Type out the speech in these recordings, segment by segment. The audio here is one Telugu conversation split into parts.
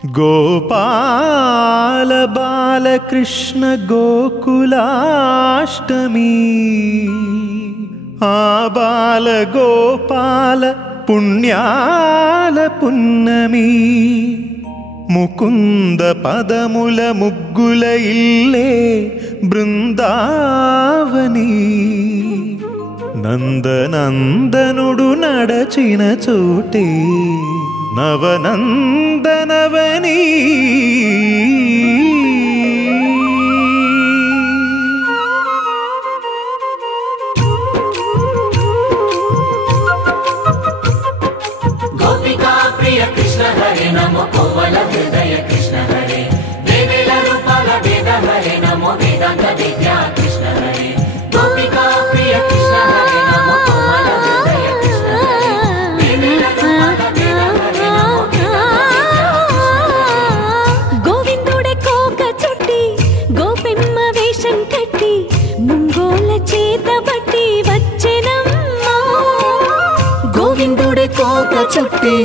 గోపాల బాలకృష్ణ గోకులాష్టమి ఆ బాల గోపాల పుణ్యాల పున్నమి ముకుంద పదముల ముగ్గుల ఇల్లే బృందావని నందనందనుడు నడచిన చోటే నవనందనవని గోపికా ప్రియ కృష్ణ హరే నమో కోవల హృదయ కృష్ణ హరే దేవేల రూపాల వేద హరే నమో వేదాంత విద్యా కృష్ణ హరే గోపికా ప్రియ కృష్ణ హరే నమో కోవల హృదయ కృష్ణ హరే దేవేల రూపాల వేద హరే నమో గోవిందుడే కోక చుట్టి గోపెమ్మ వేషం కట్టి ముంగోల చేత బట్టి వచ్చెనమ్మా గోవిందుడే కోక చుట్టి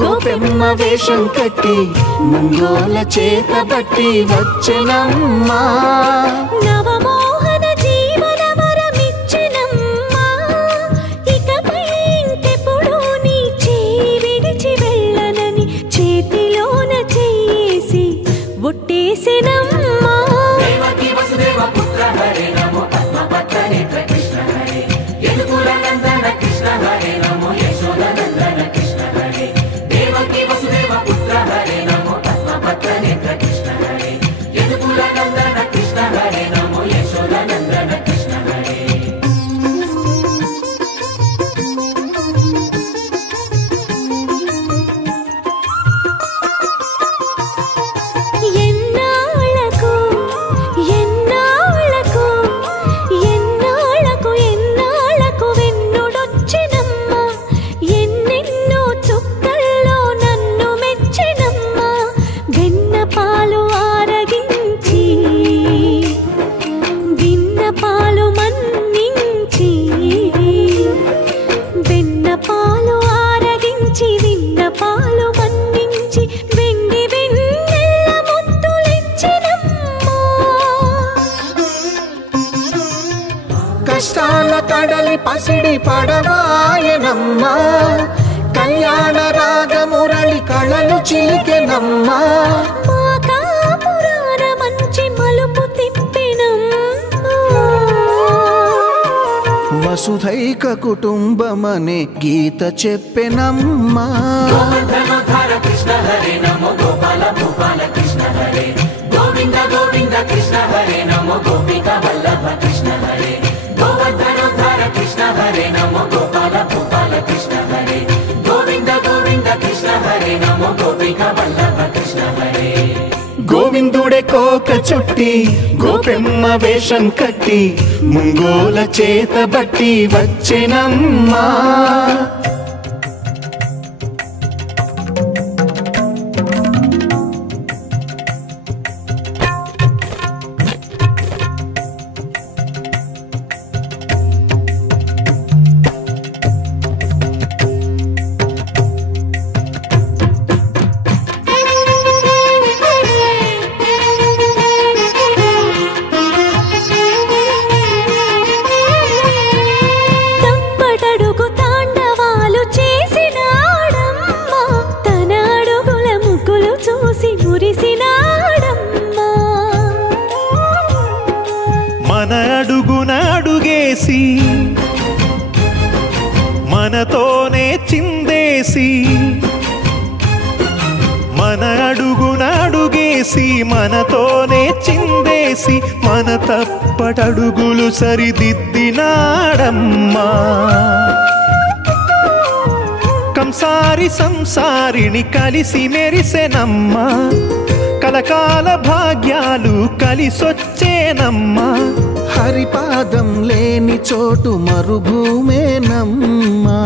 గోపెమ్మ వేషం కట్టి ముంగోల చేత బట్టి వచ్చెనమ్మా నవమోహన జీవన వరమిచ్చెనమ్మా ఇకపై ఇంకెప్పుడు నీ చేయి విడిచి వెళ్ళనని చేతిలోన చేసి ఒట్టేసెనమ్మా దేవకి వసుదేవ పుత్ర హరే నమో పద్మపత్ర నేత్ర కృష్ణ హరే యదుకుల నందన కృష్ణ హరే నమో యశోద నందన కృష్ణ హరే దేవకి వసుదేవ పుత్ర హరే నమో పద్మపత్ర నేత్ర కృష్ణ హరే యదుకుల నందన కృష్ణ హరే నమో యశోద నందన కృష్ణ హరే ఎన్నాళ్ళకు ఎన్నాళ్ళకు ఎన్నాళ్ళకు ఎన్నాళ్ళకు వెన్నుడొచ్చెనమ్మా ఎన్నెన్నో చుక్కల్లో నన్ను మెచ్చెనమ్మా వెన్న పాలు ఆరగించి విన్న పాలు మన్నించి వెన్న పాలు ఆరగించి విన్న పాలు మన్నించి వెండి వెన్నెల్ల ముద్దులిచ్చినమ్మా కష్టాల కడలి పసిడి పడవాయనమ్మా కళ్యాణ రాగమురళి కళలు చిలికెనమ్మా మా కాపురాన మంచి మలుపు తిప్పినమ్మా వసుధైక కుటుంబమనే గీత చెప్పెనమ్మా గోవర్ధనోద్ధార కృష్ణ హరే నమో గోపాల భూపాల కృష్ణ హరే గోవింద గోవింద కృష్ణ హరే నమో గోపికా వల్లభ కృష్ణ హరే గోవర్ధనోద్ధార కృష్ణ హరే నమో గోపాల భూపాల కృష్ణ హరే గోవింద గోవింద కృష్ణ హరే నమో గోపికా వల్లభ కృష్ణ హరే గోవిందుడే కోక చుట్టి గోపెమ్మ వేషం కట్టి ముంగోల చేత బట్టి వచ్చెనమ్మా తప్పటడుగు తాండవాలు చేసినాడమ్మా తన అడుగుల ముగ్గులు చూసి మురిసినాడమ్మా మన అడుగున అడుగేసి మనతోనే చిందేసి మన అడుగున అడుగేసి మనతోనే చిందేసి మన తప్పటడుగులు సరిదిద్దినాడమ్మా కంసారి సంసారిని కలిసి మెరిసెనమ్మా కలకాల భాగ్యాలు కలిసొచ్చేనమ్మా హరిపాదం లేని చోటు మరుభూమేనమ్మా